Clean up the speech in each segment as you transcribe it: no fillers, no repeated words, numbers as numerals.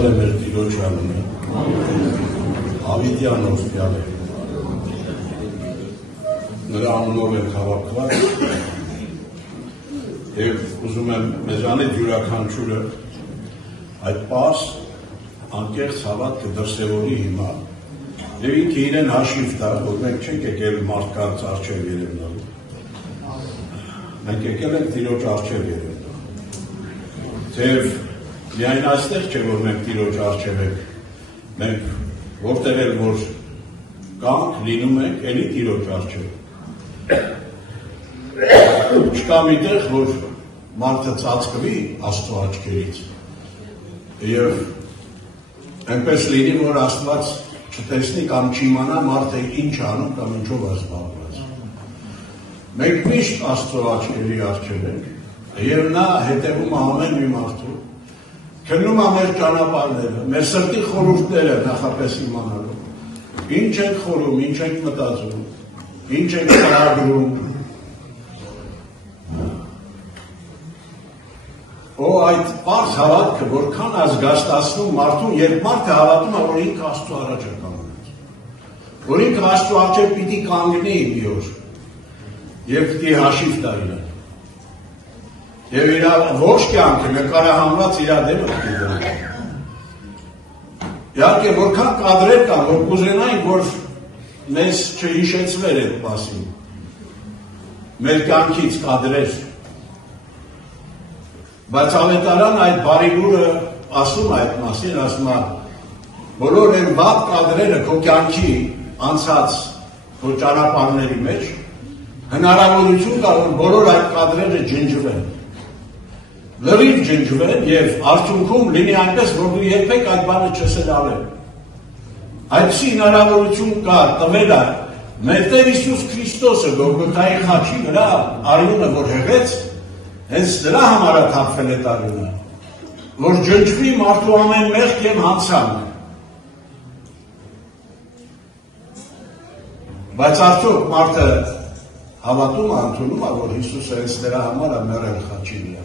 Փառաբանվել է մեր Տիրոջ անունը, Ավիտյանով Պյալը, նրա անունով եմ հավաքված, և ուզում եմ մեզանից յուրաքանչյուրը այդ պարզ անկեղծ հավատքը դրսևորի հիմա, և ինքը իրեն հաշիվ տա, որ մենք չենք եկել մարդկանց առջև երևնալու, մենք եկել ենք Տիրոջ առջև երևնալու, թեև միայն այստեղ չէ, որ մենք Տիրոջ առջև ենք, մենք որտեղ էլ որ կանք լինում ենք, էլի Տիրոջ առջև։ Չկա մի տեղ, որ մարդը ծածկվի Աստծո աչքերից և այնպես լինի, որ Աստված չտեսնի կամ չիմանա մարդը ինչ անում կամ ինչով զբաղված։ Մենք միշտ Աստծո աչքերի առջև ենք և նա հետևում է ամեն մի մարդու, քննում է մեր ճանապարհները, մեր սրտի խորհուրդները նախապես իմանալու, ինչ ենք խորում, ինչ ենք մտածում, ինչ ենք ծրագրում, այդ պարզ հավատքը որքան ազգաստացնում մարդուն, երբ մարդը հավատում է, որ ինքը Աստծո առաջ է կանգնած, որ ինքը Աստծո առջև պիտի կանգնի մի օր և պիտի հաշիվ տա իրան, և իր ոչ կյանքը նկարահանված իր դեմը պիտի դրի։ Իհարկե որքան կադրեր կան, որ կուզենային, որ մեզ չհիշեցվեր այդ մասին, մեր կյանքից կադրեր, բայց ավետարան այդ բարի լուրը ասում այդ մասին, ասում է, բոլոր այն վատ կադրերը քո կյանքի անցած քո ճանապարհների մեջ, հնարավորություն կա, որ բոլոր այդ կադրերը ջնջվեն, լրիվ ջնջվեն և արդյունքում լինի այնպես, որ դու երբեք այդ բանը չես արել։ Այդպիսի հնարավորություն կա, տվել է մեր Տեր Հիսուս Քրիստոսը Գողգոթայի խաչի վրա արյունը, որ հեղեց, հենց դրա համար է թափվել այդ արյունը, որ ջնջվի մարդու ամեն մեղք և հանցանք։ Բայց արդյոք մարդը հավատում է, ընդունում է, որ Հիսուսը հենց դրա համար է մեռել խաչի վրա,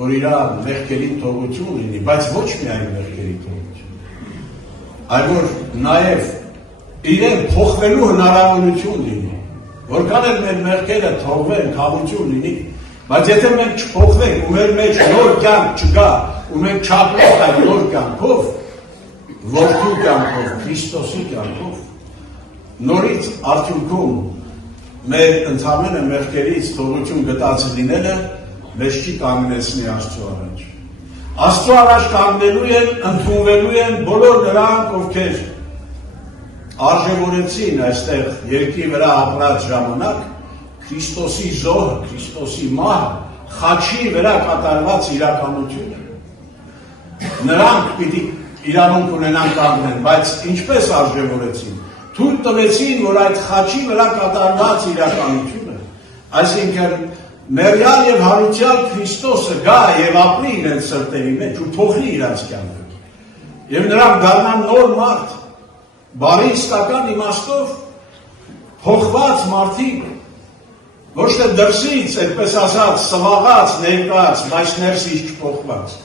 որ իր մեղքերի թողություն լինի, բայց ոչ միայն մեղքերի թողություն, այլ որ նաև իրեն փոխվելու հնարավորություն լինի, որքան էլ մեր մեղքերը թողվեն, խաղություն լինի, բայց եթե մենք չփոխվենք ու մեր մեջ նոր կյանք չգա ու մենք չապրենք այդ նոր կյանքով, որդու կյանքով, Քրիստոսի կյանքով, նորից արդյունքում մեր ընդամենը մեղքերից թողություն գտած լինելը մեզ չի կանգնեցնի Աստծո առաջ։ Աստծո առաջ կանգնելու են, ընդունվելու են բոլոր նրանք, ովքեր արժևորեցին այստեղ երկրի վրա ապրած ժամանակ Քրիստոսի զոհը, Քրիստոսի մահը, խաչի վրա կատարված իրականությունը։ Նրանք պիտի իրավունք ունենան կանգնեն, բայց ինչպես արժևորեցին, թույլ տվեցին, որ այդ խաչի վրա կատարված իրականությունը, այսինքն մեռյալ և հարության Քրիստոսը գա և ապրի իրենց սրտերի մեջ ու փոխի իրենց կյանքը։ Եվ նրանք դառնան նոր մարդ, բարի իսկական իմաստով փոխված մարդիկ, ոչ թե դրսից, այդպես ասած, սվաղած, ներկած, բայց ներսից չփոխված,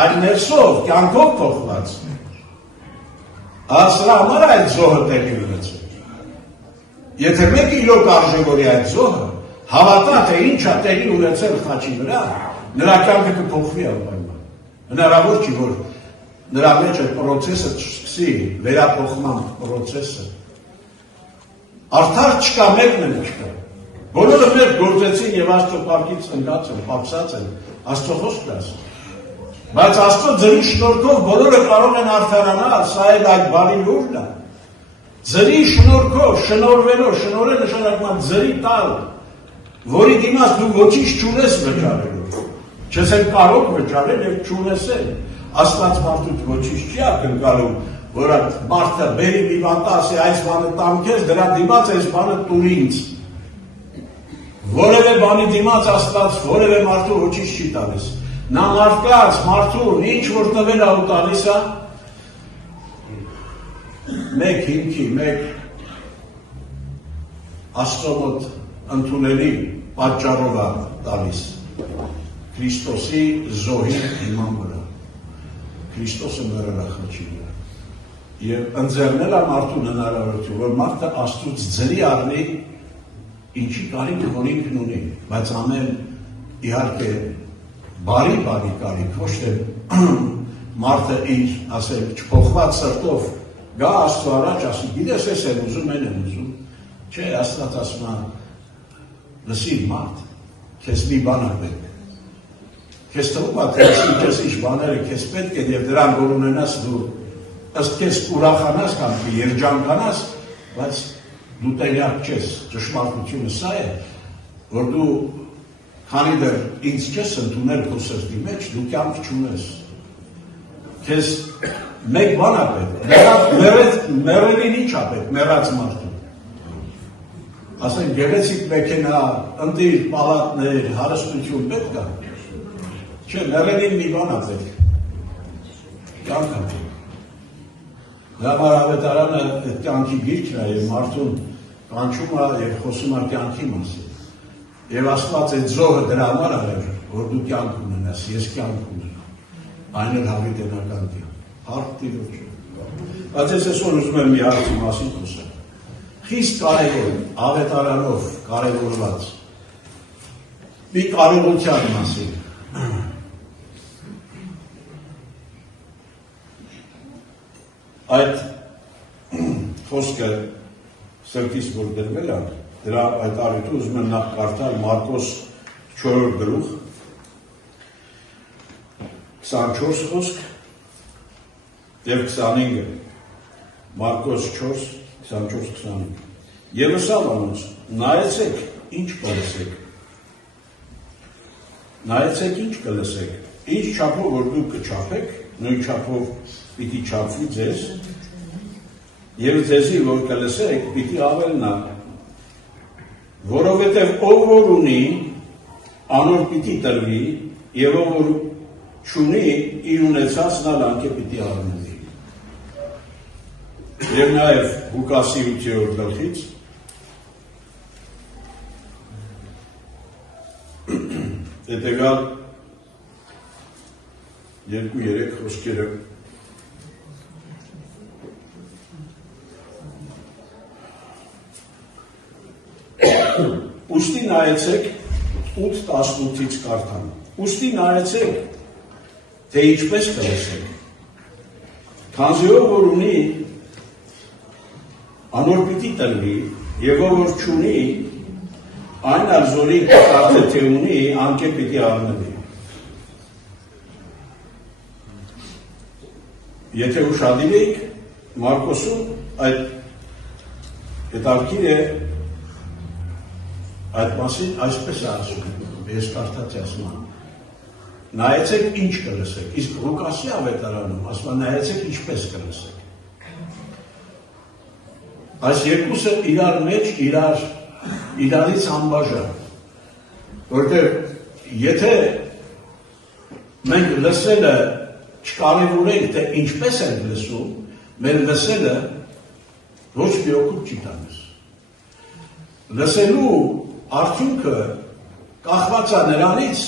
այլ ներսով, կյանքով փոխված։ Սրա համար այդ զոհը տեղի ունեցել։ Եթե մեկը իրոք արժևորի այդ զոհը, հավատա, թե ինչ է տեղի ունեցել խաչի վրա, նրա կյանքը կփոխվի անպայման։ Հնարավոր չի, որ նրա մեջ այդ պրոցեսը չսկսի, վերափոխման պրոցեսը։ Արդար չկա, մեկն էլ չկա։ Բոլորը մեր գործեցին և Աստծո պարկից ընկած են, պապսած են, Աստծո խոսքն ասում։ Բայց Աստծո ձրի շնորհքով բոլորը կարող են արդարանալ, սա էլ այդ բարի լուրն է։ Ձրի շնորհքով, շնորհվելով, շնորհը նշանակում է ձրի տալ, որի դիմաց դու ոչինչ չունես վճարելու, չես էլ կարող վճարել և չունես էլ։ Աստված մարդուց ոչինչ չի ակնկալում, որ այդ մարդը բերի մի բան ասի, այս բանը տամ քեզ, դրա դիմաց այս բանը տուր ինձ։ Որևէ բանի դիմաց Աստված որևէ մարդու ոչինչ չի տալիս։ Նա մարդկանց, մարդուն, ինչ որ տվել է ու տալիս է, մեկ հիմքի, մեկ Աստծո մոտ ընդունելի պատճառով է տալիս Քրիստոսի զոհի հիման վրա։ Քրիստոսը մեռել է խաչի վրա։ Եվ ընձեռնել է մարդուն հնարավորություն, որ մարդը Աստծուց ձրի առնի, ինչի կարիք որ ինքն ունի, բայց ամեն իհարկե բարի կարիք, ոչ թե մարդը իր, ասել, չփոխված սրտով գա Աստծու առաջ, ասի, գիտես ես եմ ուզում, են եմ ուզում, չէ, Աստված ասում է, լսիր մարդ, քեզ մի բան է պետք, քեզ թվում է, թե քեզ ինչ բաները քեզ պետք են եւ դրան որ ունենաս դու ըստ քեզ ուրախանաս կամ երջանկանաս, բայց դու տեղյակ չես, ճշմարտությունը սա է, որ դու քանի դեռ ինձ չես ընդունել քո սրտի մեջ, դու կյանք չունես։ Քեզ մեկ բան է պետք, մեռելին ինչ է պետք, մեռած մարդու։ Ասենք գեղեցիկ մեքենա, ընտիր, պալատներ, հարստություն պետք է։ Չէ, մեռելին մի բան է պետք։ Կյանք է պետք։ Համար ավետարանը այդ կյանքի գիրքն է և մարդուն կանչում է և խոսում է կյանքի մասին։ Եվ Աստված այդ զոհը դրա համար արել, որ դու կյանք ունենաս, ես կյանք ունենամ, այն էլ հավիտենական կյանք, հարկ Տիրոջ։ Բայց ես այսօր ուզում եմ մի հարցի մասին խոսել։ Խիստ կարևոր, ավետարանով կարևորված մի կարողության մասին։ Այդ խոսքը սրտիս որ դրվել է, դրա այդ առիթով ուզում եմ նախ կարդալ Մարկոս 4-րդ գլուխ 24 խոսք և 25-ը, Մարկոս 4, 24-25, և ըսավ անոնց, նայեցեք, ինչ կլսեք, նայեցեք, ինչ կլսեք, ինչ չափով որ դուք կչափեք, նույն չափով պիտի չափվի ձեզ, և ձեզի որ կլսեք, պիտի ավելնա, որովհետև ով որ ունի, անոր պիտի տրվի, և ով որ չունի, իր ունեցածն ալանք է պիտի առնվի։ Եվ նաև Ղուկասի 8-րդ գլխից հետևյալ 2-3 խոսքերը Ուստի նայեցեք 8-18-ից կարդամ։ Ուստի նայեցեք, թե ինչպես կլսեք։ Քանզի ով որ ունի, անոր պիտի տրվի, և ով որ չունի, այն արձորի կարծե թե ունի, անկե պիտի առնվի։ Եթե ուշադիր եք, Մարկոսում այդ հետաքրքիր է այդ մասին այսպես է ասում, ես կարդացի ասում եմ, նայեցեք ինչ կլսեք, իսկ Ղուկասի ավետարանում ասում է նայեցեք ինչպես կլսեք։ Այս երկուսը իրար մեջ իրարից անբաժան, որտեղ եթե մենք լսելը չկարևորենք, թե ինչպես ենք լսում, մեր լսելը ոչ մի օգուտ չի տալիս։ Լսելու արդյունքը կախված է նրանից,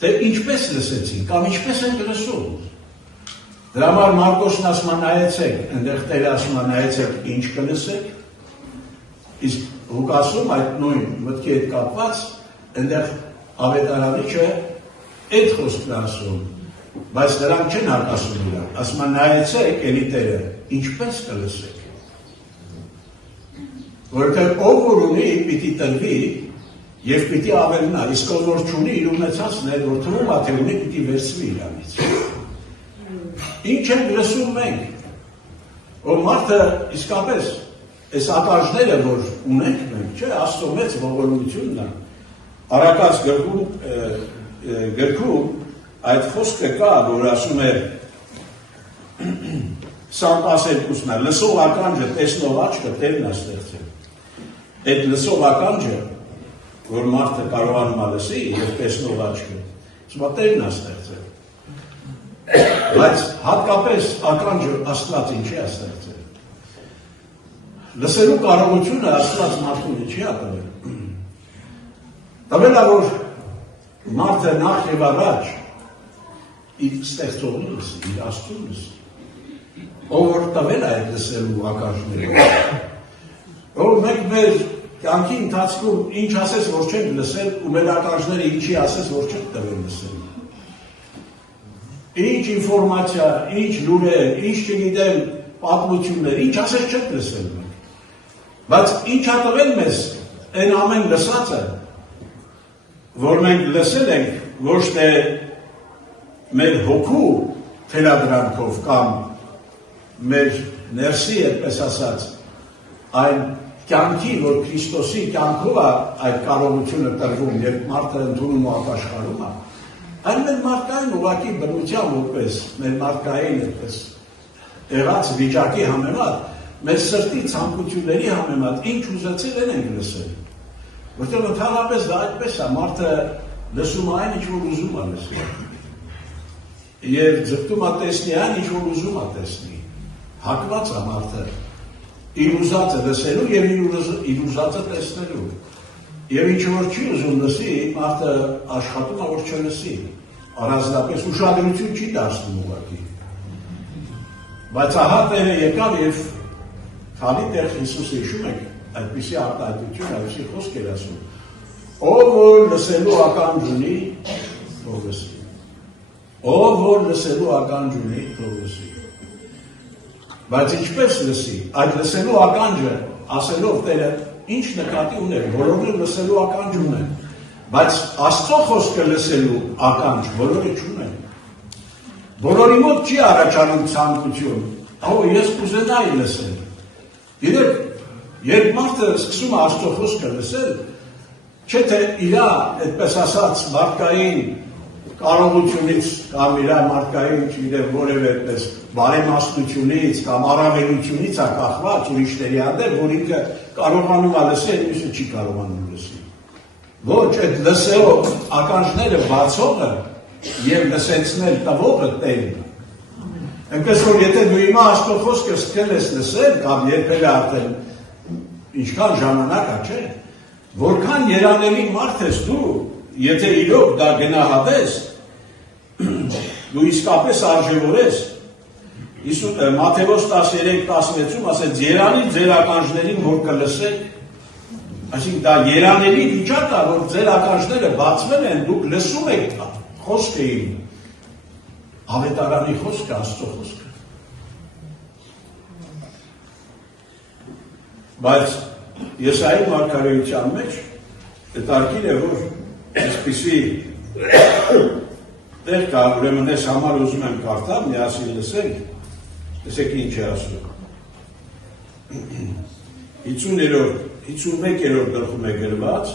թե ինչպես լսեցին, կամ ինչպես ենք լսում։ Դրա համար Մարկոսն ասում է նայեցեք, այնտեղ Տերը ասում է նայեցեք ինչ կլսեք, իսկ Ղուկասում այդ նույն մտքի հետ կապված, այնտեղ ավետարանիչը այդ խոսքն ասում, բայց նրանք չեն հակասում իրար, ասում է նայեցեք, էլի Տերը, ինչպես կլսեք։ Որովհետև ով որ ունի, պիտի տրվի և պիտի ավելնա, իսկ ով որ չունի, իր ունեցածն է, որ թվում է, թե ունի, պիտի վերցվի իրանից։ Ինչ ենք լսում մենք, որ մարդը իսկապես, այս ակաժները, որ ունենք մենք, չէ, Աստծո մեծ ողորմությունն է, Առակաց գրքում այդ խոսքը կա, որ ասում է 22-ն է, լսող ականջը, տեսնող աչքը Տերն է ստեղծել։ Այդ լսող ականջը, որ մարդը կարողանում է լսի և տեսնող աչքը, սա Տերն է ստեղծել։ Բայց հատկապես ականջը Աստված ինչի է ստեղծել։ Լսելու կարողությունը Աստված մարդուն ինչի է տվել։ Տվել է, որ մարդը նախ և առաջ իր ստեղծողին լսի, իր Աստծուն լսի։ Ով որ տվել է այդ լսելու ականջները։ Ով մենք մեր կյանքի ընթացքում ինչ ասես, որ չենք լսել, ու մեր ականջները ինչի ասես, որ չենք տվել լսել։ Ինչ ինֆորմացիա, ինչ լուրեր, ինչ չգիտեմ պատմություններ, ինչ ասես չենք լսել մենք։ Բայց ինչ ա տվել մեզ այն ամեն լսածը, որ մենք լսել ենք ոչ թե մեր հոգու թելադրանքով կամ մեր ներսի, այդպես ասած, այն կյանքի, որ Քրիստոսի կյանքով է այդ կարողությունը տրվում, երբ մարդը ընդունում ու ապաշխարում է, այն մեր մարդկային ուղղակի բնության որպես, մեր մարդկային այդպես եղած վիճակի համեմատ, մեր սրտի ցանկությունների համեմատ ինչ ուզեցել են ենք լսել։ Որտեղ ընդհանրապես դա այդպես է, մարդը լսում այն, ինչ որ ուզում է լսել։ Եվ ձգտում է տեսնի այն, ինչ որ ուզում է տեսնի։ Հակված է մարդը իր ուզածը լսելու և իր ուզածը տեսնելու։ Եվ ինչ որ չի ուզում լսի, մարդը աշխատում է, որ չլսի։ Առանձնապես ուշադրություն չի դարձնում ուղղակի։ Բայց ահա Տերը եկավ և քանի տեղ Հիսուսը հիշում եք, այդպիսի արտահայտություն, այդպիսի խոսք էր ասում։ Ով որ լսելու ականջ ունի, թող լսի։ Ով որ լսելու ականջ ունի, թող լսի։ Բայց ինչպես լսի, այդ լսելու ականջը ասելով Տերը ինչ նկատի ուներ, բոլորը լսելու ականջ ունեն, բայց Աստծո խոսքը լսելու ականջ բոլորը չունեն։ Բոլորի մոտ չի առաջանում ցանկություն, ես կուզենայի լսել։ Գիտեք, երբ մարդը սկսում է Աստծո խոսքը լսել, չէ թե իր այդպես ասած մարդկային կարողությունից կամ իր մարդկային, չգիտեմ, որևէ այդպես բարեմաստությունից կամ առավելությունից է կախված ուրիշների հանդեպ, որ ինքը կարողանում է լսել, մյուսը չի կարողանում լսել։ Ոչ, այդ լսելով ականջները բացողը և լսեցնել տվողը Տերն է։ Այնպես որ եթե դու հիմա Աստծո խոսքը սկսել ես լսել կամ երբևէ արդեն ինչքան ժամանակ է, չէ, որքան երանելի մարդ ես դու, եթե իրոք դա գնահատես, դու իսկապես արժևորես, Մատթեոս 13:16-ում ասեց, երանի ձեր ականջներին, որ կլսեք, այսինքն դա երանելի վիճակ է, որ ձեր ականջները բացվել են, դուք լսում եք խոսքը իմ, ավետարանի խոսքը, Աստծո խոսքը։ Բայց Եսայի մարգարեության մեջ հետաքրքիր է, որ այսպիսի տեղ կա, ուրեմն ես համար ուզում եմ կարդալ, միասին լսենք, տեսեք ինչ է ասում։ 51-րդ գլխում է գրված,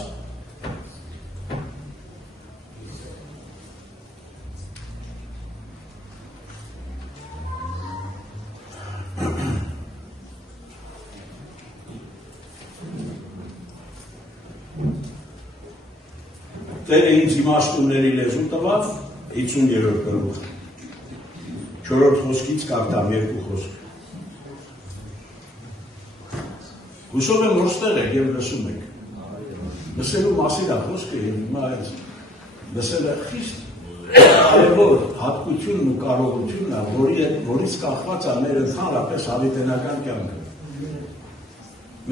Տերը ինձ իմաստունների լեզու տվավ 50-րդ գլուխ 4-րդ խոսքից կարդամ երկու խոսք։ Հուսով եմ որ ստեղ եք և լսում եք։ Լսելու մասին է խոսքը և հիմա այս լսելը խիստ կարևոր հատկությունն ու կարողությունն է, որից կախված է մեր ընդհանրապես հավիտենական կյանքը։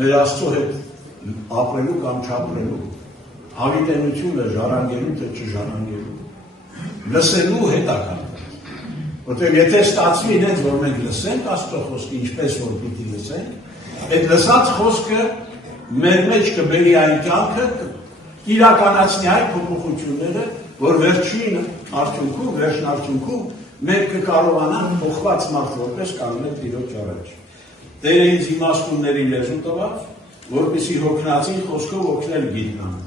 Մեր Աստծո հետ ապրելու կամ չապրելու հավիտենությունը ժառանգելու թե չժառանգելու, լսելու հետ ական։ Որտեղ եթե ստացվի ինձ, որ մենք լսենք Աստծո խոսքը, ինչպես որ պիտի լսենք, այդ լսած խոսքը մեր մեջ կբերի այն կյանքը, իրականացնի այն փոփոխությունները, որ վերջին արդյունքում մենք կկարողանանք փոխված մարդ որպես կանգնել Տիրոջ առաջ։ Տերը ինձ իմաստունների լեզու տվավ, որպեսզի հոգնածին խոսքով օգնել գիտնան։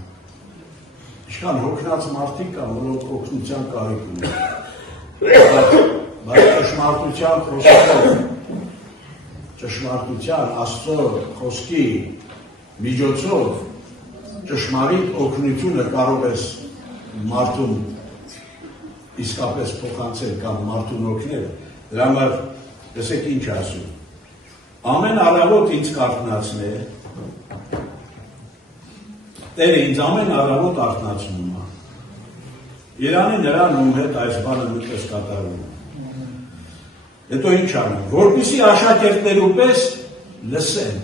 Ինչքան հոգնած մարդիկ կան, որոնք օգնության կարիք ունեն։ Բայց ճշմարտության խոսքով, ճշմարտության Աստծո խոսքի միջոցով ճշմարիտ օգնությունը կարող ես մարդուն իսկապես փոխանցել կամ մարդուն օգնել։ Դրա համար տեսեք ինչ ասում։ Ամեն առավոտ ինձ կարթնացնե, Տերը ինձ ամեն առավոտ արթնացնում է։ Երանի նրան ում հետ այս բանը նույնպես կատարվում։ Հետո ինչ անում, որպեսզի աշակերտներու պես լսեն։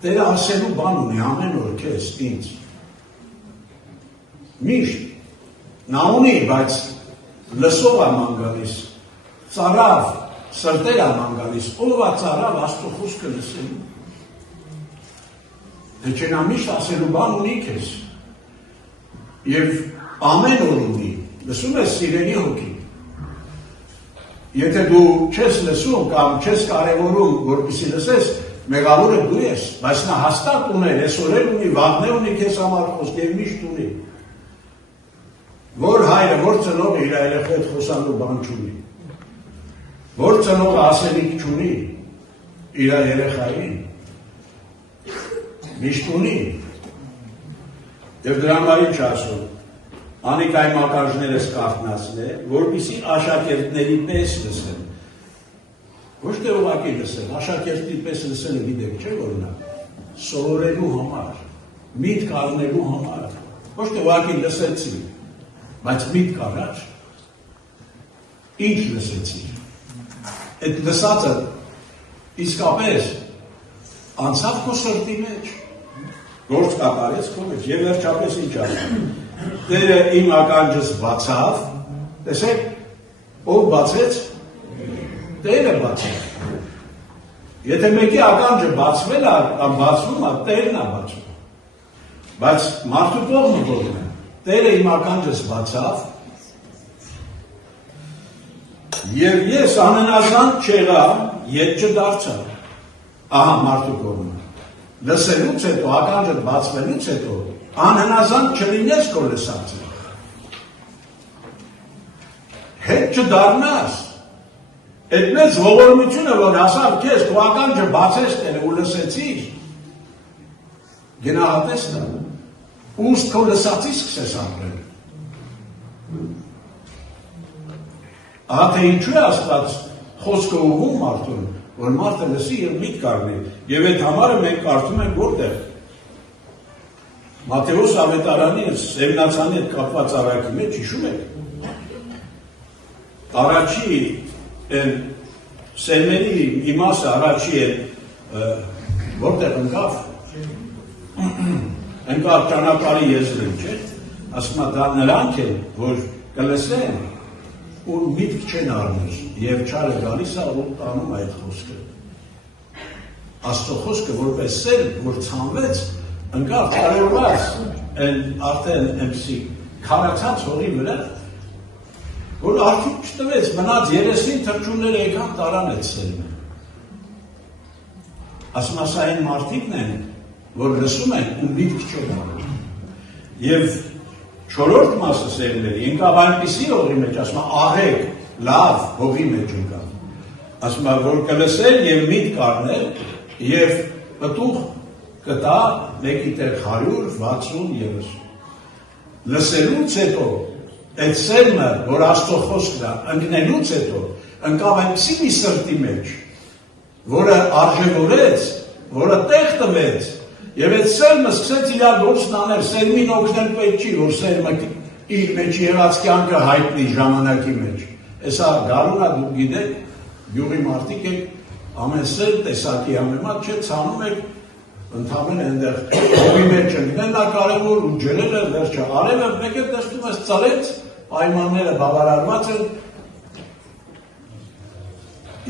Տերը ասելու բան ունի ամեն օր քեզ, ինձ։ Միշտ նա ունի, բայց լսով է ման գալիս, ծարավ, սրտեր է ման գալիս, ով է ծարավ Աստծո խոսքը լսելու։ Թե չէ նա միշտ ասելու բան ունի քեզ։ Եվ ամեն օր ունի, լսում ես սիրելի հոգի։ Եթե դու չես լսում կամ չես կարևորում, որպեսզի լսես, մեղավորը դու ես, բայց նա հաստատ ուներ, այսօր էլ ունի, վաղն է ունի քեզ համար խոսք եւ միշտ ունի։ Որ հայրը, որ ծնողը իր երեխայի հետ խոսալու բան չունի։ Որ ծնողը ասելիք չունի իր երեխային։ Միշտ ունի։ Եվ դրա համար ինչ ասում։ Անիկայի մակարժներս կարտնացն է, որպեսզի աշակերտների պես լսեն։ Ոչ թե ուղղակի լսեն, աշակերտի պես լսելը գիտեք, չէ՞ որ նա սովորելու համար, միտք առնելու համար, ոչ թե ուղղակի լսեցի, բայց միտք առար, ինչ լսեցի։ Այդ լսածը իսկապես անցավ քո սրտի մեջ, գործ կատարեց քո մեջ, եւ վերջապես ինչ ասում։ Տերը իմ ականջս բացավ, տեսեք, ով բացեց, Տերը բացեց։ Եթե մեկի ականջը բացվել է, կամ բացվում է, Տերն է բացում։ Բայց մարդու կողմը ո՞րն է։ Տերը իմ ականջս բացավ, եւ ես անհնազանդ չեղա, ետ չդարձա։ Ահա մարդու կողմը։ Լսելուց հետո, ականջդ բացվելուց հետո, անհնազանդ չլինես քո լսածը։ Հետ չդառնաս։ Այդ մեծ ողորմությունը, որ հասավ քեզ, քո ականջը բացես Տերը ու լսեցիր, գնահատես նա, ուստի քո լսածի սկսես ապրել։ Ահա թե ինչու է Աստված խոսքը ուղղում մարդուն, որ մարդը լսի եւ միտք առնի, եւ այդ համարը մենք կարդում ենք որտեղ։ Մատթեոս ավետարանի Սևնացանի հետ կապված առակի մեջ հիշում եք։ Առաջի Սերմերի իմասը առաջի է որտեղ ընկավ։ Ընկավ ճանապարհի եզրին, չէ՞։ Ասում է դա նրանք են, որ կլսեն ու միտք չեն առնի եւ չարը գալիս է ու տանում այդ խոսքը։ Աստծո խոսքը որպես սեր, որ ցանվեց, ընկավ կարևորած արդեն այնպիսի քարացած հողի վրա, որ արդյունք չտվեց, մնաց 30 թռչունները եկան տարան այդ սերմը։ Ասում ասա այն մարդիկն են, որ լսում են ու միտք չեն առնում։ Եվ չորրորդ մասը սերմերի ընկավ այնպիսի հողի մեջ, ասում ահեգ, լավ հողի մեջ ընկավ։ Ասում որ կլսել եւ միտք առնել եւ պտուղ կտա մեկի տեղ 160-30։ Լսելուց հետո այդ սերմը, որ Աստծո խոսքն է, ընկնելուց հետո ընկավ այնպիսի մի սրտի մեջ, որը արժևորեց, որը տեղ տվեց, եւ այդ սերմը սկսեց իր գործն անել, սերմին օգնել պետք չի, որ սերմը իր մեջ եղած կյանքը հայտնի ժամանակի մեջ։ Էսա գարունա դուք գիտեք, գյուղի մարդիկ եք, ամեն սեր տեսակի համեմատ չէ, ցանում եք, ընդհանրեն այնտեղ հողի մեջ ընկնելն է կարևոր ու ջրելը վերջը արևը մեկ է տեսնում ես ծալեց, պայմանները բավարարված են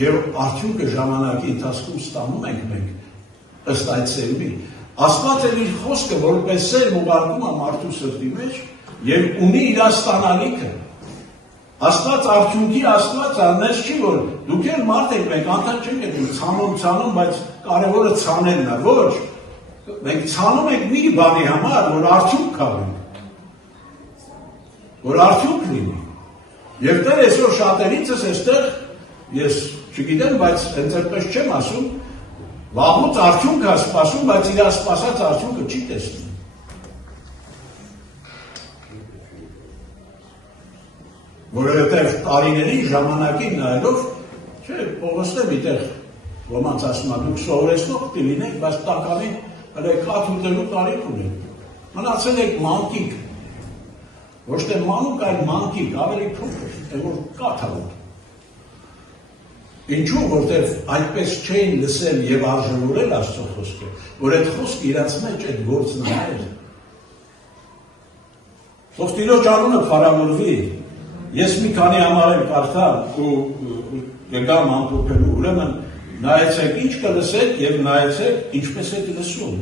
եւ արդյունքը ժամանակի ընթացքում ստանում ենք մենք ըստ այդ սերմի։ Աստված էլ իր խոսքը որպես սերմ ուղարկում է մարդու սրտի մեջ եւ ունի իր ստանալիքը։ Աստված արդյունքի Աստված անես չի, որ դուք էլ մարդ եք, մենք անդամ չենք ետում ցանում, բայց կարևորը ցանելն է, ոչ։ Մենք ցանում ենք մի բանի համար, որ արդյունք կապենք, որ արդյունք լինի։ Եվ դեռ այսօր շատերիցս այստեղ, ես չգիտեմ, բայց հենց այդպես չեմ ասում, վաղուց արդյունք է սպասում, բայց իր սպասած արդյունքը չի տեսնում։ Որովհետև տարիների ժամանակին նայելով, չէ, Պողոսը միտեղ ոմանց ասում է, դուք սովորեցնող կլինեք, բայց տակավին հələ քաթ ուտելու տարիք ունեք։ Մնացել եք մանկիկ, Ոչ թե մանուկ, այլ մանկիկ, ավելի փոքր, թե որ կա թավոտ։ Ինչու, որտեղ այդպես չէին լսել եւ արժևորել Աստծո խոսքը, որ այդ խոսքը իրաց մեջ այդ գործն էր։ Թող Տիրոջ անունը փառավորվի։ Ես մի քանի համարել կարդա ու գամ ամփոփելու, ուրեմն նայեցեք ինչ կլսեք եւ նայեցեք ինչպես եք լսում։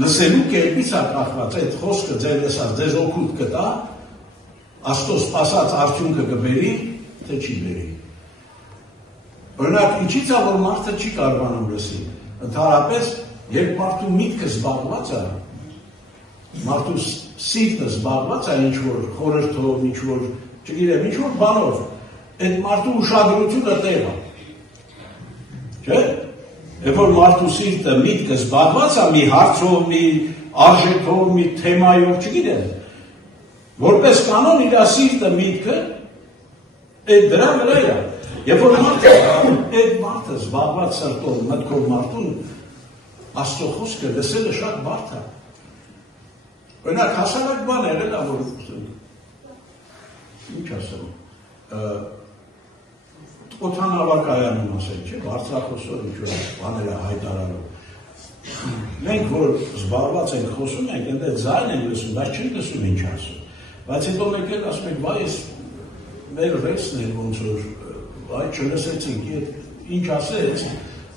Լսելու կերպից է կախված այդ խոսքը ձեր լսած, ձեզ օգուտ կտա, Աստծո սպասած արդյունքը կբերի, թե չի բերի։ Օրինակ, ինչի՞ց է, որ մարդը չի կարողանում լսի։ Ընդհանրապես, երբ մարդու միտքը զբաղված է, մարդու սիրտը զբաղված է ինչ-որ խորհրդով, ինչ-որ, չգիտեմ, ինչ-որ բանով, այդ մարդու ուշադրությունը տեղ է։ Չէ՞։ Երբ որ մարդու սիրտը միտքը զբաղված է մի հարցով, մի արժեքով, մի թեմայով, չգիտեմ, որպես կանոն իր սիրտը միտքը այդ դրա վրա է։ Երբ որ մարդը այդ մարդը զբաղված սրտով, մտքով մարդուն Աստծո խոսքը լսելը շատ բարդ է։ Օրինակ հասարակ բան եղել է, որ ինչ ասեմ, օդանավակայանում ասել, չէ, բարձրախոսով ինչ-որ բաները հայտարարով։ Մենք որ զբաղված ենք խոսում ենք, այնտեղ ձայն ենք լսում, բայց չենք լսում ինչ ասում։ Բայց հետո մեկ էլ ասում ենք, վայ, մեր ռեքսն էր ոնց որ այ չլսեցինք, ինչ ասեց,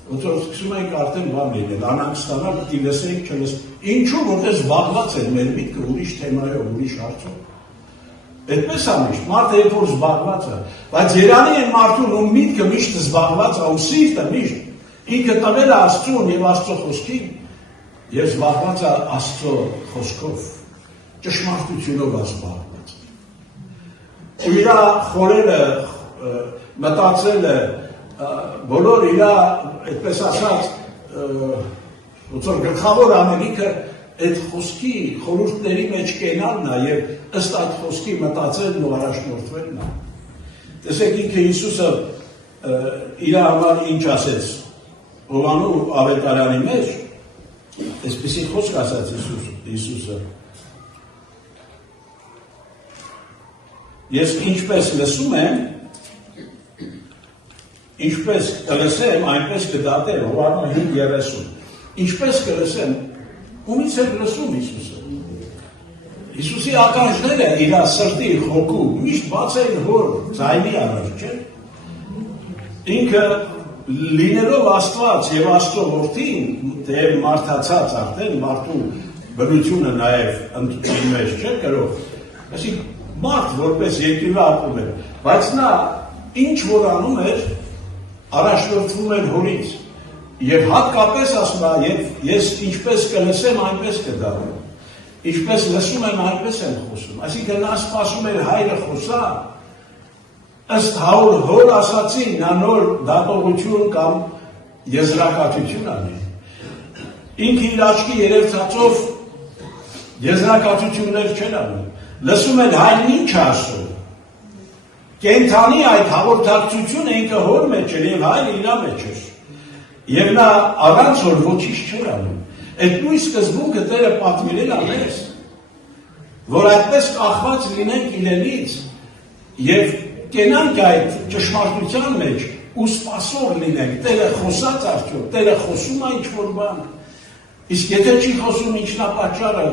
ոնց որ սկսում ենք արդեն բան լինել, անանք ստանալ, պիտի լսենք, չլսենք։ Ինչու, որտեղ զբաղված էր մեր միտքը ուրիշ թեմայով, ուրիշ հարցով։ Այդպես է միշտ, մարդը երբ որ զբաղված է, բայց երանի են մարդուն ու միտքը միշտ զբաղված է, ու սիրտը միշտ ինքը տվել է Աստծուն եւ Աստծո խոսքին, եւ զբաղված է Աստծո խոսքով, ճշմարտությունով է զբաղված։ Ու իր խորերը մտածելը, բոլոր իր, այդպես ասած, ոնց որ գլխավոր ամենիքը այդ խոսքի խորհուրդների մեջ կենալն է եւ ըստ այդ խոսքի մտածելն ու առաջնորդվելն է։ Տեսեք ինքը Հիսուսը իր համար ինչ ասեց Հովանու ավետարանի մեջ, այսպեսի խոսք ասաց Հիսուսը. Ես ինչպես լսում եմ, ինչպես կլսեմ, այնպես կդատեմ, Հովանու 5:30։ Ինչպես կլսեմ, ումից է լսում Հիսուսը։ Հիսուսի ականջները իր սրտի հոգու միշտ բաց էին հոր ձայնի առաջ, չէ՞։ Ինքը լինելով Աստված եւ Աստծո որդին, դեռ մարդացած արդեն մարդու բնությունը նաեւ ընդունի մեջ չէ կրող։ Այսինքն մարդ որպես երկիրը ապրում էր, բայց նա ինչ որ անում էր, առաջնորդվում էր հորից։ Եվ հատկապես ասում է, եւ ես ինչպես կլսեմ, այնպես կդառնամ։ Ինչպես լսում եմ, այնպես եմ խոսում։ Այսինքն նա սպասում էր հայրը խոսա, ըստ հոր ասացին, նա նոր դատողություն կամ եզրակացություն անի։ Ինքը իր աչքի երևցածով եզրակացություններ չէր անում։ Լսում էր հայրն ինչ ասում։ Կենթանի այդ հաղորդակցությունը ինքը հոր մեջ էր եւ հայրը իր մեջ էր։ Եվ նա առանց որ ոչինչ չէր անում։ Այդ նույն սկզբունքը Տերը պատվիրել է մեզ, որ այդպես կախված լինենք իրենից եւ կենանք այդ ճշմարտության մեջ ու սպասող լինենք։ Տերը խոսած արդյոք, Տերը խոսում է ինչ-որ բան։ Իսկ եթե չի խոսում, ինչն է պատճառը,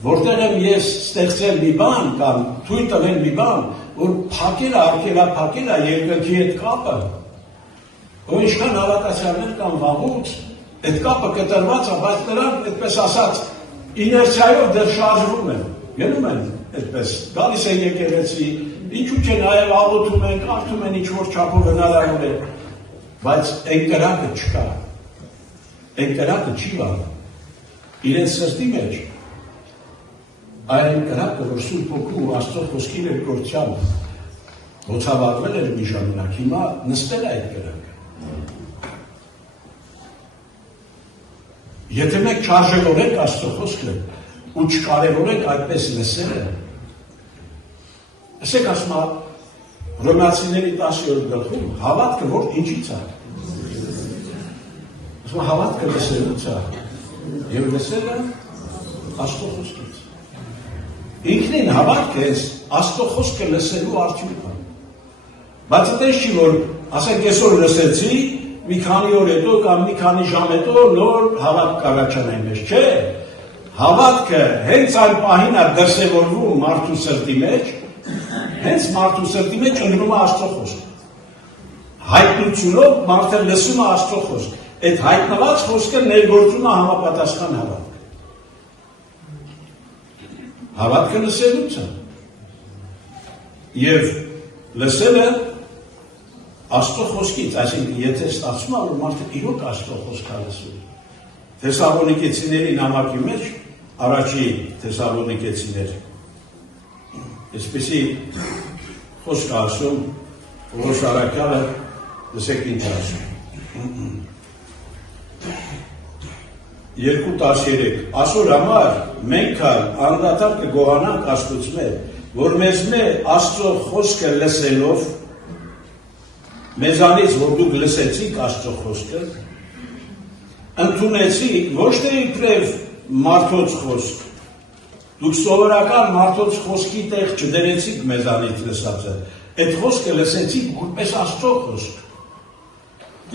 որտեղ եմ ես ստեղծել մի բան կամ թույլ տվել մի բան, որ փակել է, արգելափակել է երկնքի հետ կապը։ Ու ինչքան հավատացյալներ կամ վաղուց, այդ կապը կտրված է, բայց նրանք, այդպես ասած, իներցիայով դեռ շարժվում են, գնում են, այդպես, գալիս են եկեղեցի, ինչու չէ նաև աղոթում են, կարդում են ինչ-որ չափով հնարավոր է, բայց այն կրակը չկա, այն կրակը չի վառում, իրենց սրտի մեջ, այն կրակը, որ Սուրբ Հոգու ու Աստծո խոսքի ներկայությամբ ոցավառվել էր մի ժամանակ, հիմա նստել է այդ կրակը։ Եթե մենք չարժևորենք Աստծո խոսքը ու չկարևորենք այդպես լսելը, ասեք ասում է Հռոմեացիների 10-րդ գլխում, հավատքը որ ինչից է։ Ասում է հավատքը լսելուց է, եւ լսելը Աստծո խոսքից։ ինքնին հավատքը ես Աստծո խոսքը լսելու արդյունքն է։ Բայց այդպես չի, որ ասենք այսօր լսեցի, մի քանի օր հետո կամ մի քանի ժամ հետո նոր հավատք կառաջանա մեզ, չէ։ Հավատքը հենց այն պահին է դրսևորվում մարդու սրտի մեջ, հենց մարդու սրտի մեջ ընկնում է Աստծո խոսքը։ Հայտնությունով մարդը լսում է Աստծո խոսքը։ Այդ հայտնված խոսքը ներգործում է համապատասխան հավատք։ Հավատքը լսելուց է։ Եվ լսելը Աստծո խոսքից, այսինքն եթե ստացվում է, որ մարդը իրոք Աստծո խոսքը լսում։ Թեսաղոնիկեցիների նամակի մեջ առաջի Թեսաղոնիկեցիներ այսպեսի խոսք ասում Պողոս առաքյալը լսեք ինչ ասում 2:13 Այսօր համար մենք անդադար կգոհանանք Աստծուց մեր, որ մեզ Աստծո խոսքը լսելով մեզանից, որ դուք լսեցիք Աստծո խոսքը, ընդունեցիք ոչ թե իբրև մարդոց խոսք, դուք սովորական մարդոց խոսքի տեղ չդրեցիք մեզանից լսածը, այդ խոսքը լսեցիք որպես Աստծո խոսք։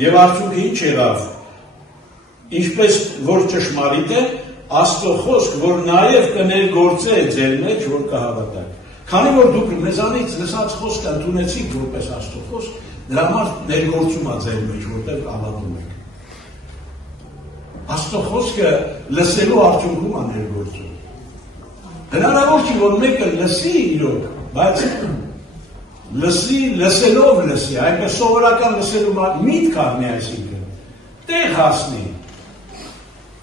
Եվ արդյունքը ինչ եղավ, ինչպես որ ճշմարիտ է, Աստծո խոսք, որ նաև կներգործե ձեր մեջ, որ կհավատաք։ Քանի որ դուք մեզանից լսած խոսքը ընդունեցիք որպես Աստծո խոսք, դրա համար ներգործում է ձեր մեջ, որտեղ հավատում եք։ Աստծո խոսքը լսելու արդյունքում է ներգործում։ Հնարավոր չի, որ մեկը լսի իրոք, բայց լսելով լսի, այնպես սովորական լսելու միտք առնի այսինքն, տեղ հասնի։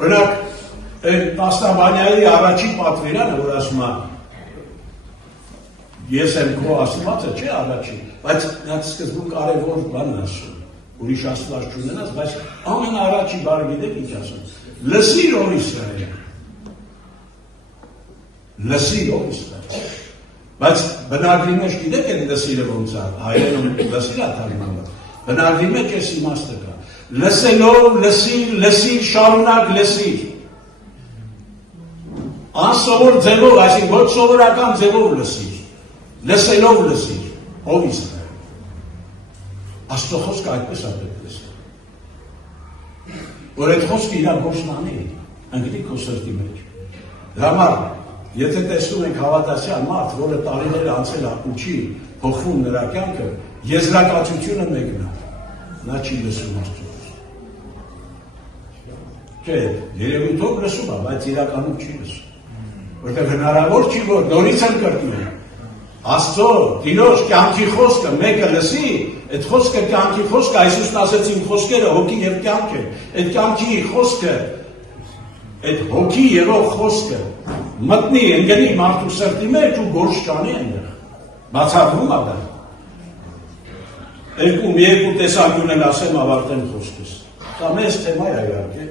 Օրինակ, Տասնաբանյայի առաջի պատվիրանը, որ ասում է, ես եմ քո ասվածը, չէ առաջի, բայց նա սկզբում կարևոր բան ասում, ուրիշ աստված չունենաս, բայց ամենաառաջի բառը գիտեք ինչ ասում, լսիր ով Իսրայել, լսիր ով Իսրայել, բայց բնագրի մեջ գիտեք են լսիրը ոնց է, հայերենում լսիր է թարգմանված, բնագրի մեջ ես իմաստը կա, լսելով լսիր, շարունակ լսիր, անսովոր ձևով, այսինքն ոչ սովորական ձևով լսիր, լսելով լսիր, ով Իսրայել, Աստծո խոսքը այդպես է պետք լսել, որ այդ խոսքը իրար գործնանի, ընկնի քո սրտի մեջ, դրա համար, եթե տեսնում ենք հավատացյալ մարդ, որը տարիներ անցել է ու չի փոխվում նրա կյանքը, եզրակացությունը մեկն է, նա չի լսում Աստծո խոսքը, չէ, երևույթով լսում է, բայց իրականում չի լսում, որտեղ հնարավոր չի, որ նորից են կրկնում, Աստծո, Տիրոջ կյանքի խոսքը մեկը լսի, այդ խոսքը կյանքի խոսքը, Այսուսն ասեց իմ խոսքերը հոգի և կյանք են, այդ կյանքի խոսքը, այդ հոգի եղող խոսքը մտնի, ընկնի մարդու սրտի մեջ ու գործ ճանի այնտեղ, բացառվում է դա։ Երկու տեսանկյուն էլ ասեմ ավարտեմ խոսքս, սա մեծ թեմա է իհարկե։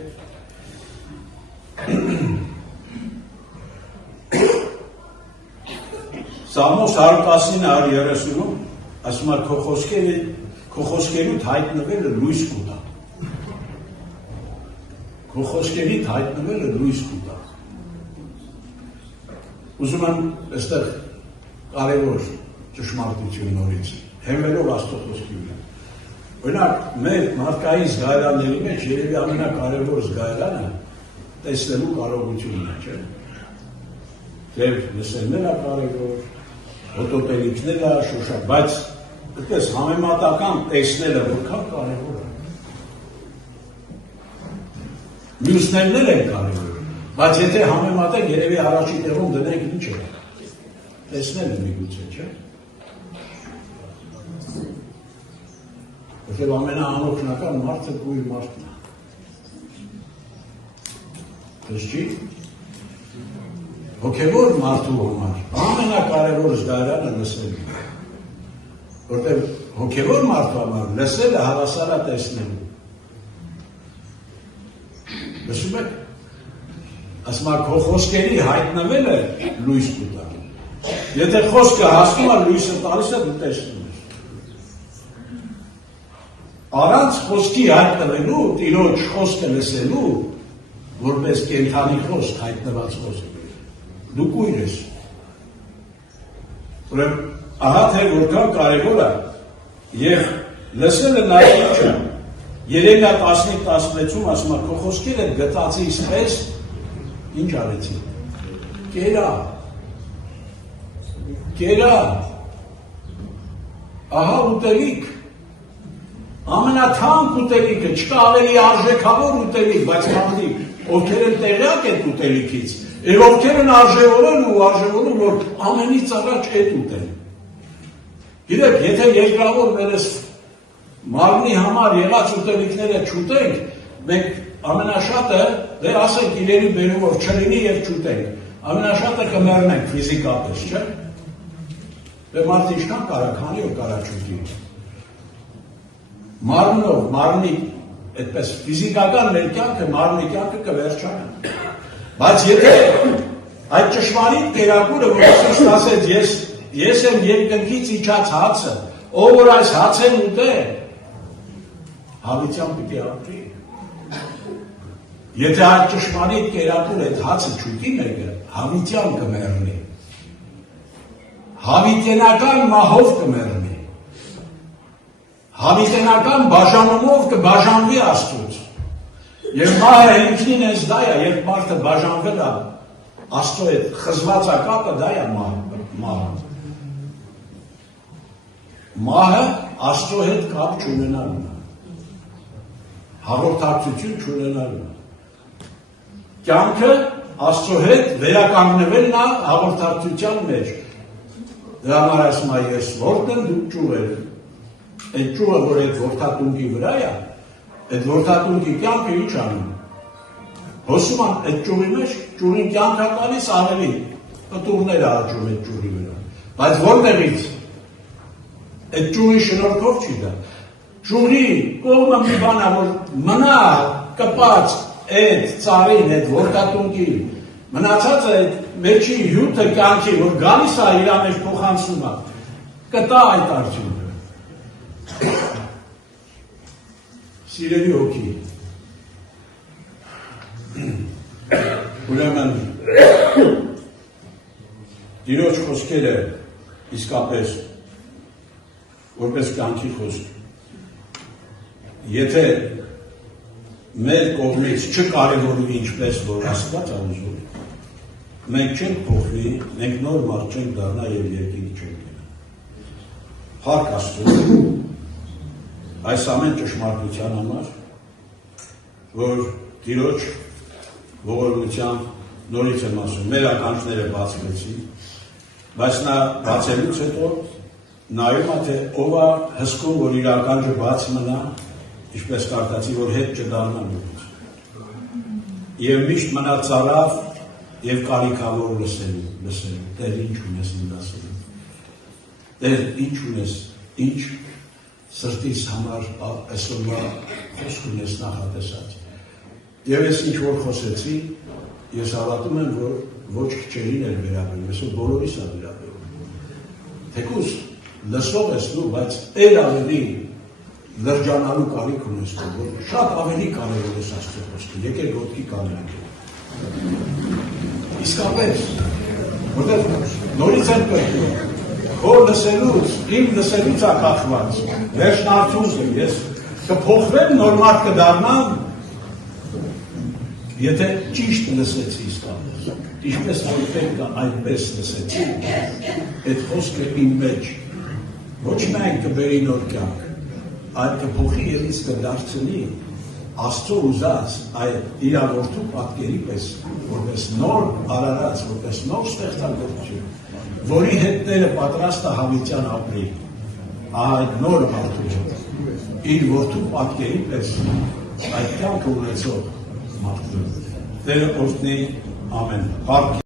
Սաղմոս 119-130-ում ասում է քո խոսքերիդ հայտնվելը լույս կուտա։ Քո խոսքերիդ հայտնվելը լույս կուտա։ Ուզում եմ այստեղ կարևոր ճշմարտություն նորից, հենվելով Աստծո խոսքի վրա։ Օրինակ, մեր մարդկային զգայարանների մեջ երևի ամենակարևոր զգայարանը տեսնելու կարողությունն է, չէ՞։ Եվ լսելն է կարևոր, հոտոտելիքները շոշափ, բայց այդպես համեմատական տեսնելը որքան կարևոր է։ Մյուսներն են կարևոր, բայց եթե համեմատենք երևի առաջի տեղում դնենք ինչ է, տեսնելը միգուցե, չէ՞։ Որտեղ ամենաանօգնական մարդը կույր մարդն է։ Դες չի։ Հոգևոր մարդու համար ամենակարևոր զգայարանը լսելն է, որտեղ հոգևոր մարդու համար լսելը հավասար է տեսնելու։ Լսում եք, ասում է քո խոսքերի հայտնվելը լույս կուտա։ Եթե խոսքը հասնում է լույսը տալիս է, դու տեսնում ես։ Առանց խոսքի հայտնվելու, Տիրոջ խոսքը լսելու, որպես կենդանի խոսք հայտնված խոսք, դու կույր ես, Ուրեմն ահա թե որքան կարևոր է եւ լսելը նաեւ չէ։ Երեմիա 15-16-ում ասում է քո խոսքերը գտածի պես ինչ արեցի։ Կերա։ Ահա ուտելիք։ Ամենաթանկ ուտելիքը, չկա ավելի արժեքավոր ուտելիք, բայց մարդիկ, ովքեր են տեղյակ այդ ուտելիքից, եւ ովքեր են արժեւորում, որ ամենից առաջ այդ ուտեն։ Գիտեք, եթե երկրավոր մերս մարմնի համար եղած ուտելիքները չուտենք, մենք ամենաշատը, դե ասենք իրերի բերումով չլինի եւ չուտենք, ամենաշատը կմեռնենք ֆիզիկապես, չէ՞։ Դե մարդը ինչքան կարա, քանի օր կարա չուտի։ Մարմնով, մարմնի, այդպես ֆիզիկական մեր կյանքը, մարմնի կյանքը կվերջանա։ Բայց եթե այդ ճշմարիտ կերակուրը, որ Հիսուսն ասեց, ես եմ երկնքից իջած հացը, ով որ այս հացեն ուտե, հավիտյան պիտի ապրի։ Եթե այդ ճշմարիտ կերակուրը այդ հացը չուտի մեկը, հավիտյան կմեռնի։ Հավիտենական մահով կմեռնի։ Հավիտենական բաժանումով կբաժանվի Աստծուց։ Եվ մահը ինքնին ես դա է, երբ մարդը բաժանվել է Աստծո հետ խզված կապը, դա է մահը։ Մահը Աստծո հետ կապ չունենալն է։ Հաղորդակցություն չունենալն է։ Կյանքը Աստծո հետ վերականգնվելն է հաղորդակցության մեջ։ Դրա համար ասում է ես որդն եմ, դուք ճուղեր։ Այդ ճուղը, որ այդ որդատունկի վրա է, այդ որդատունկի կյանքը ինչ անում։ Հոսում են այդ ճուղի մեջ, ճուղին կյանք է տալիս ավելի, պտուղներ աճում այդ ճուղի վրա։ Բայց որտեղից այդ ճուղի շնորհքով չի դա։ Ճուղի կողմը մի բան է, որ մնա կպած այդ ծառին, այդ որդատունկի, մնացած է մեջի հյութը կյանքի, որ գալիս է իր մեջ փոխանցում է, կտա այդ արդյունքը։ Սիրելի հոգի, ուրեմն Տիրոջ խոսքերը իսկապես որպես կյանքի խոսք, եթե մեր կողմից չկարևորվի ինչպես որ Աստված է ուզում, մենք չենք փոխվի, մենք նոր մարդ չենք դառնա եւ երկինք չենք գնա։ Փառք Աստծուն այս ամեն ճշմարտության համար, որ Տիրոջ ողորմությամբ նորից եմ ասում, մեր ականջները բացվեցին, բայց նա բացելուց հետո նայում է թե ով է հսկում, որ իր ականջը բաց մնա, ինչպես կարդացի, որ հետ չդառնա մյուս։ Եվ միշտ մնա ծարավ եւ կարիքավոր լսելու, Տեր ինչ ունես ինձ ասելու, Տեր ինչ ունես, ինչ սրտիս համար այսօրվա խոսք ունես նախատեսած։ Եվ ես ինչ որ խոսեցի, ես հավատում եմ, որ ոչ քչերին էր վերաբերում, այսօր բոլորիս է վերաբերում։ Թեկուզ լսող ես դու, բայց էլ ավելի լրջանալու կարիք ունես, որ շատ ավելի կարևոր ես Աստծո խոսքը, եկեք ոտքի կանենք։ Իսկապես, որտեղ նորից են պրկում, որ լսելուց, իմ լսելուց է կախված, վերջն արդյունքը, ես կփոխվեմ, նոր մարդ կդառնամ, եթե ճիշտ լսեցի իսկապես, ինչպես որտեղը այդպես լսեցի, այդ խոսքը իմ մեջ, ոչ միայն կբերի նոր կյանք, այլ կփոխի եւ ինձ կդարձնի Աստծո ուզած այդ իրավորթու պատկերի պես, որպես նոր արարած, որպես նոր ստեղծագործություն, որի հետները պատրաստ է հավիտյան ապրի, այդ նոր մարդու իր որդու պատկերի պես այդ կյանքը ունեցող մարդու։ Տերը օրհնի, ամեն։